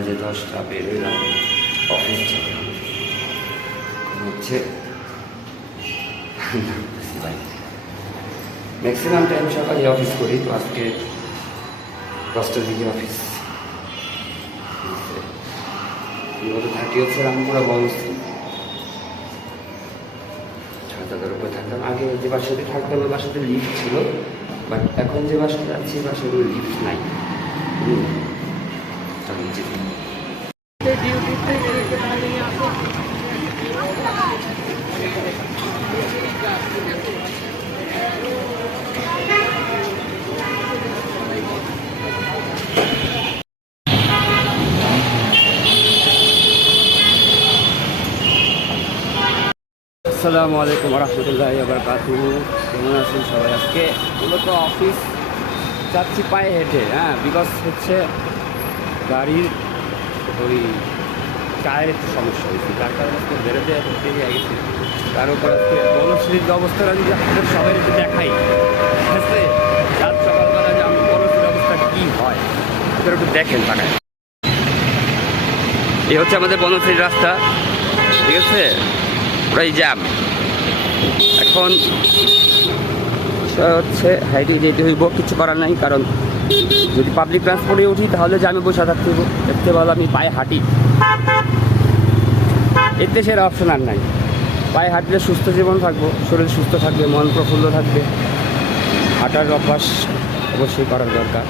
বাজে 10টা বেরোলাম অফিস থেকে হচ্ছে ম্যাক্সিমাম টাইম সকালে অফিস করি, তো আজকে 10টার দিকে অফিস। বিগত থাকি হচ্ছে রামপুরা বনশ্রী ছাতাদের উপরে থাকতাম। আগে যে বাসাতে থাকতাম ওই বাসাতে লিফট ছিল, বাট এখন যে বাসাতে আছি বাসায় কোনো লিফট নাই। আসসালামু আলাইকুম রহমতুল্লাহি ওয়া বারাকাতুহু। কেমন আছেন সবাই? আজকে মূলত অফিস যাচ্ছি পায়ে হেঁটে, বিকজ হচ্ছে গাড়ির ওই টায়ার একটু সমস্যা হয়েছে, যার কারণে আজকে বেরোতে দেরি হয়ে গেছে। তার উপর আজকে বনশ্রীর যে অবস্থাটা যদি আপনাদের সবাই একটু দেখাই, ঠিক আছে? রাত সকালবেলা যে আমি বনশ্রীর অবস্থা কী হয় আপনারা একটু দেখেন টাকায়। এই হচ্ছে আমাদের বনশ্রীর রাস্তা, ঠিক আছে? প্রায় জ্যাম। এখন হচ্ছে হাইটে যেতে হইব, কিছু করার নাই, কারণ যদি পাবলিক ট্রান্সপোর্টে উঠি তাহলে জ্যামে বসে থাকতে হইব। দেখতে ভালো আমি পায়ে হাঁটি, এর দেশের অপশন আর নাই। পায়ে হাঁটলে সুস্থ জীবন থাকবো, শরীর সুস্থ থাকবে, মন প্রফুল্ল থাকবে। হাঁটার অভ্যাস অবশ্যই করার দরকার।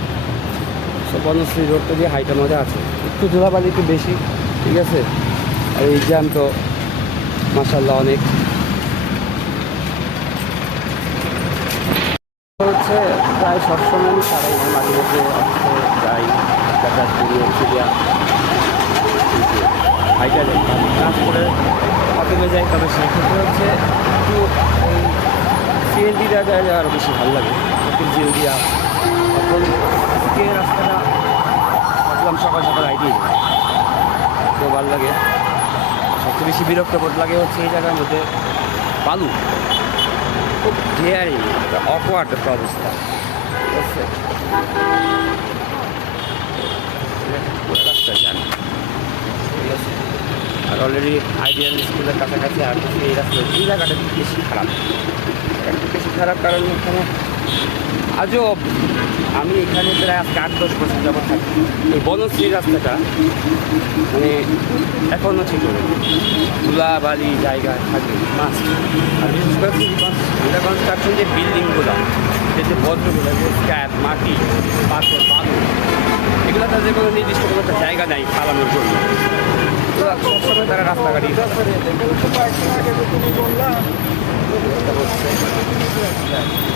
সব বনশ্রী রোডটা দিয়ে হাইটার মধ্যে আছে, একটু ধুলাবালি একটু বেশি, ঠিক আছে? আর এই জ্যাম তো মাশাআল্লাহ অনেক। হচ্ছে প্রায় সবসময় আমি সারাই মাঝে মাঝে অফিসে যাই, যাতায়াত করি, হচ্ছে গিয়া হাইটা যাই, ট্রান্সপোর্টের মাধ্যমে যাই। তবে সেক্ষেত্রে হচ্ছে একটু ওই সিএনজি জায়গায় আরও বেশি ভালো লাগে। সিএনজি এখন আজকে রাস্তাটা ভাবলাম সকাল সকাল আইডিয়ে যাই, তো ভালো লাগে। সবচেয়ে বেশি বিরক্ত বোধ লাগে হচ্ছে এই জায়গার মধ্যে বালু, খুব ডেয়ারি, অকওয়ার্ড একটা অবস্থা, ঠিক আছে? রাস্তা জানি, ঠিক আছে? আর অলরেডি আইডিয়াল স্কুলের কাছাকাছি আর এই রাস্তা, এই জায়গাটা বেশি খারাপ। একটু বেশি খারাপ কারণ এখানে আজও আমি এখানে প্রায় আজকে 8-10 বছর যাবো থাকি। এই বনশ্রীর রাস্তাটা মানে এখনও ঠিক হবে, ধুলা বালি জায়গা থাকে মাছ। আর বিশেষ করে এটা কনস্ট্রাকশন যে বিল্ডিংগুলো, যে বজ্রগুলো, যে স্ক্র্যাপ, মাটি, পাথর, বালু, এগুলো তাদের কোনো নির্দিষ্ট কোনো একটা জায়গা নেই ফালানোর জন্য। সবসময় তারা রাস্তাঘাটি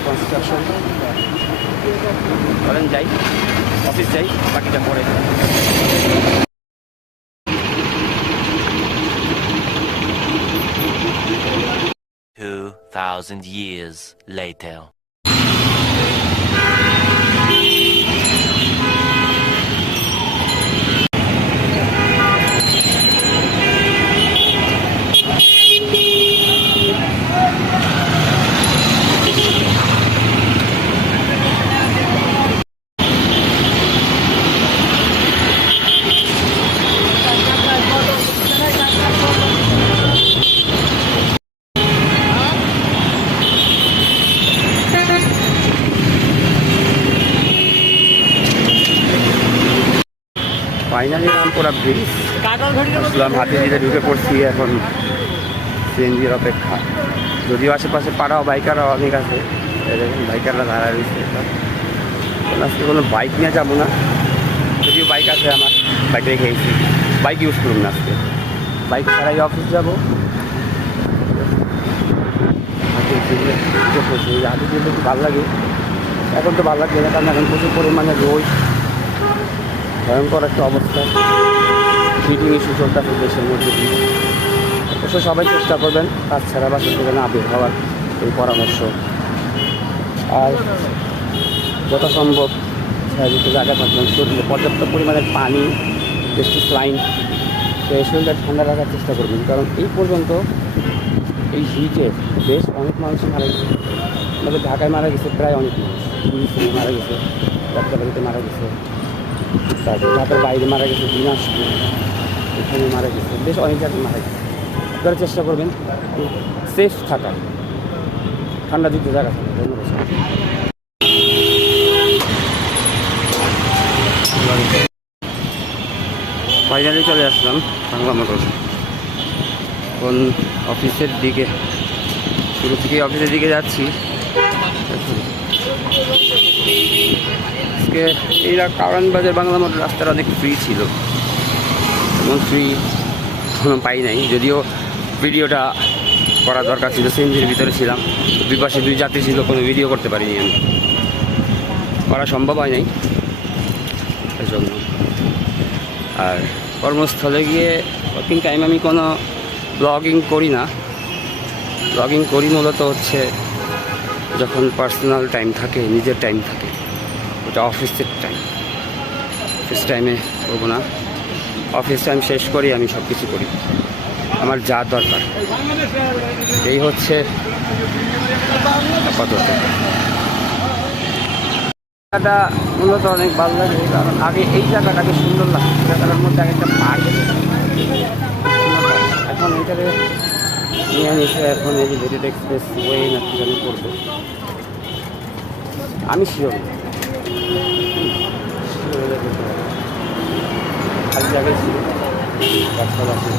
কনস্ট্রাকশন করেন। যাই অফিস যাই, বাকিটা পরে। 2,000 years later. Finally Rampura bridge আসলাম, হাতে দিতে ঢুকে পড়ছি। এখন সিএনজির অপেক্ষা, যদিও আশেপাশে পাড়াও বাইকাররা অনেক আছে, বাইকাররা দাঁড়া রয়েছে। আজকে কোনো বাইক নিয়ে যাবো না, যদিও বাইক আছে আমার, বাইক রেখে গেছি, বাইক ইউজ করুন না আজকে। বাইক ছাড়াই অফিস যাবো। হাতে দিলে খুব ভালো লাগে, এখন তো ভালো লাগবে না, কারণ এখন প্রচুর পরিমাণে রোদ, ভয়ঙ্কর একটা অবস্থা, হিটিং ইস্যু চলতেছে দেশের মধ্যে দিয়ে। অবশ্য সবাই চেষ্টা করবেন কাজ ছাড়া বাসা থেকে না বের হওয়ার, এই পরামর্শ। আর যথাসম্ভব চারিদিকে জায়গা থাকবেন, শরীরে পর্যাপ্ত পরিমাণে পানি, বেশি স্লাইন, তো এই শরীরটা ঠান্ডা রাখার চেষ্টা করবেন। কারণ এই পর্যন্ত এই হিটে বেশ অনেক মানুষই মারা গেছে। আমাদের ঢাকায় মারা গেছে প্রায় অনেক মানুষ, পুলিশে মারা গেছে, যাত্রাবাড়িতে মারা গেছে, তারপর ঢাকার বাইরে মারা গেছে, দিনাজপুর এখানে মারা গেছে, বেশ অনেক জায়গায় মারা গেছে। আপনারা চেষ্টা করবেন সেফ থাকার, ঠান্ডা যুক্ত জায়গা থাকার। ধন্যবাদ। ফাইনালি চলে আসলাম বাংলা মোটর। কোন অফিসের দিকে, শুরু থেকে অফিসের দিকে যাচ্ছি। আজকে এই কারণ বাজার বাংলা মোটর রাস্তাটা অনেক ফ্রি ছিল, এমন ফ্রি পাই নাই। যদিও ভিডিওটা করা দরকার ছিল, সিএনজির ভিতরে ছিলাম, দুই পাশে দুই যাত্রী ছিল, কোনো ভিডিও করতে পারিনি আমি, করা সম্ভব হয় নাই এই জন্য। আর কর্মস্থলে গিয়ে ওয়ার্কিং টাইম আমি কোনো ব্লগিং করি না। ব্লগিং করি মূলত হচ্ছে যখন পার্সোনাল টাইম থাকে, নিজের টাইম থাকে, ওটা অফিসের টাইম। অফিস টাইমে করবো না, অফিস টাইম শেষ করি আমি সব কিছু করি আমার যা দরকার। এই হচ্ছে আপাতত। জায়গাটা মূলত অনেক ভালো লাগে, কারণ আগে এই জায়গাটাকে সুন্দর লাগছে, জায়গাটার মধ্যে আগে একটা পার্ক, এখন এটাকে নিয়ে নিছে। এখন এই যে ভেটেড এক্সপ্রেস ওয়ে না কি জানি করবো, আমি শিওর খালি জায়গায় ছিল, গাছপালা ছিল।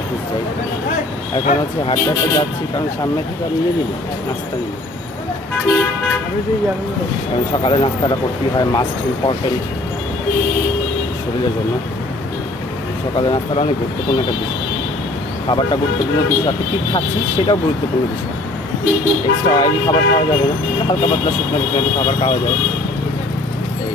অফিস যাই, এখন হচ্ছে হাঁটতে হাঁটতে যাচ্ছি, কারণ সামনে থেকে আমি নিয়ে নিব নাস্তা নিব, কারণ সকালে নাস্তাটা করতেই হয়, মাস্ট ইম্পর্টেন্ট শরীরের জন্য। সকালে নাস্তাটা অনেক গুরুত্বপূর্ণ একটা বিষয়, খাবারটা গুরুত্বপূর্ণ বিষয়, আপনি কী খাচ্ছেন সেটাও গুরুত্বপূর্ণ বিষয়। এক্সট্রা অয়েলি খাবার খাওয়া যাবে না, হালকা পাতলা শুকনো শুকনো খাবার খাওয়া যাবে। এই